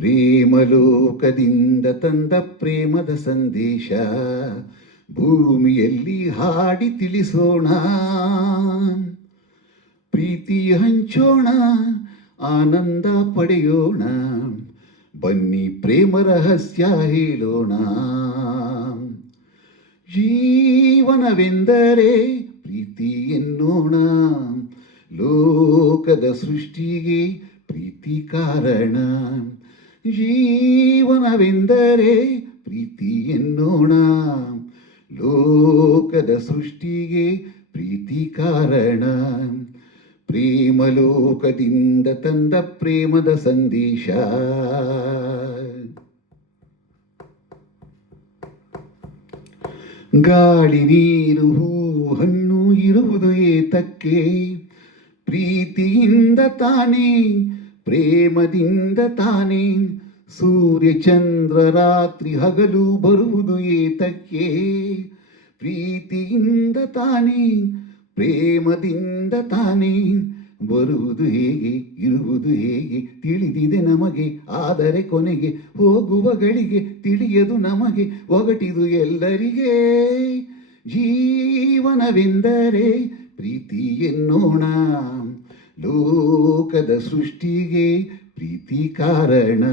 ಪ್ರೇಮಲೋಕದಿಂದ ತಂದ ಪ್ರೇಮದ ಸಂದೇಶ ಭೂಮಿಯಲ್ಲಿ ಹಾಡಿ ತಿಳಿಸೋಣ. ಪ್ರೀತಿ ಹಂಚೋಣ, ಆನಂದ ಪಡೆಯೋಣ, ಬನ್ನಿ ಪ್ರೇಮ ರಹಸ್ಯ ಹೇಳೋಣ. ಜೀವನವೆಂದರೆ ಪ್ರೀತಿ ಎನ್ನೋಣ, ಲೋಕದ ಸೃಷ್ಟಿಗೆ ಪ್ರೀತಿ ಕಾರಣ. ಜೀವನವೆಂದರೆ ಪ್ರೀತಿ ಎನ್ನೋಣ, ಲೋಕದ ಸೃಷ್ಟಿಗೆ ಪ್ರೀತಿ ಕಾರಣ. ಪ್ರೇಮಲೋಕದಿಂದ ತಂದ ಪ್ರೇಮದ ಸಂದೇಶ. ಗಾಳಿ ನೀರು ಹೂ ಹಣ್ಣು ಇರುವುದು ಏತಕ್ಕೆ? ಪ್ರೀತಿಯಿಂದ ತಾನೇ, ಪ್ರೇಮದಿಂದ ತಾನೇ. ಸೂರ್ಯ ಚಂದ್ರ ರಾತ್ರಿ ಹಗಲು ಬರುವುದು ಏತಕ್ಕೆ? ಪ್ರೀತಿಯಿಂದ ತಾನೇ, ಪ್ರೇಮದಿಂದ ತಾನೇ. ಬರುವುದು ಹೇಗೆ, ಇರುವುದು ಹೇಗೆ ತಿಳಿದಿದೆ ನಮಗೆ, ಆದರೆ ಕೊನೆಗೆ ಹೋಗುವ ಗಳಿಗೆ ತಿಳಿಯದು ನಮಗೆ. ಒಗಟಿದು ಎಲ್ಲರಿಗೆ. ಜೀವನವೆಂದರೆ ಪ್ರೀತಿ ಎನ್ನೋಣ, ಲೋಕದ ಸೃಷ್ಟಿಗೆ ಪ್ರೀತಿ ಕಾರಣ.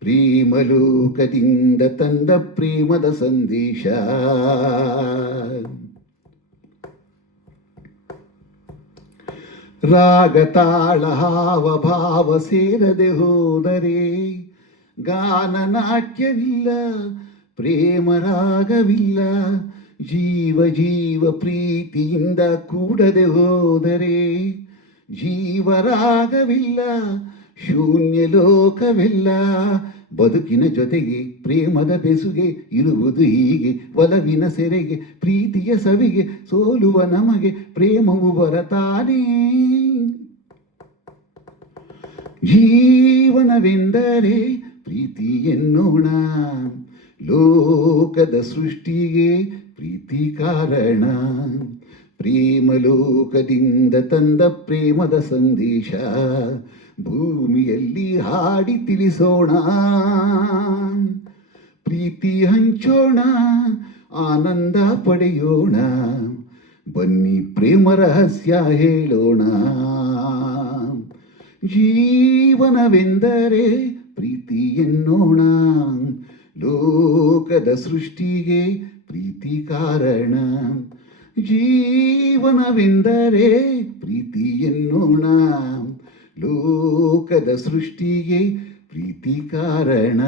ಪ್ರೇಮಲೋಕದಿಂದ ತಂದ ಪ್ರೇಮದ ಸಂದೇಶ. ರಾಗ ತಾಳ ಹಾವ ಭಾವ ಸೇರದೆ ಹೋದರೆ ಗಾನ ನಾಟ್ಯವಿಲ್ಲ, ಪ್ರೇಮ ರಾಗವಿಲ್ಲ. ಜೀವ ಜೀವ ಪ್ರೀತಿಯಿಂದ ಕೂಡದೆ ಹೋದರೆ ಜೀವರಾಗವಿಲ್ಲ, ಶೂನ್ಯ ಲೋಕವಿಲ್ಲ. ಬದುಕಿನ ಜೊತೆಗೆ ಪ್ರೇಮದ ಬೆಸುಗೆ ಇರುವುದು ಹೀಗೆ, ಒಲವಿನ ಸೆರೆಗೆ ಪ್ರೀತಿಯ ಸವಿಗೆ ಸೋಲುವ ನಮಗೆ ಪ್ರೇಮವು ಬರತಾನೇ. ಜೀವನವೆಂದರೆ ಪ್ರೀತಿ ಎನ್ನೋಣ, ಲೋಕದ ಸೃಷ್ಟಿಗೆ ಪ್ರೀತಿ ಕಾರಣ. ಪ್ರೇಮಲೋಕದಿಂದ ತಂದ ಪ್ರೇಮದ ಸಂದೇಶ ಭೂಮಿಯಲ್ಲಿ ಹಾಡಿ ತಿಳಿಸೋಣ. ಪ್ರೀತಿ ಹಂಚೋಣ, ಆನಂದ ಪಡೆಯೋಣ, ಬನ್ನಿ ಪ್ರೇಮ ರಹಸ್ಯ ಹೇಳೋಣ. ಜೀವನವೆಂದರೆ ಪ್ರೀತಿ ಎನ್ನೋಣ, ಲೋಕದ ಸೃಷ್ಟಿಗೆ ಪ್ರೀತಿ ಕಾರಣ. ಜೀವನವೆಂದರೆ ಪ್ರೀತಿ ಎನ್ನೋಣ, ಲೋಕದ ಸೃಷ್ಟಿಗೆ ಪ್ರೀತಿ ಕಾರಣ.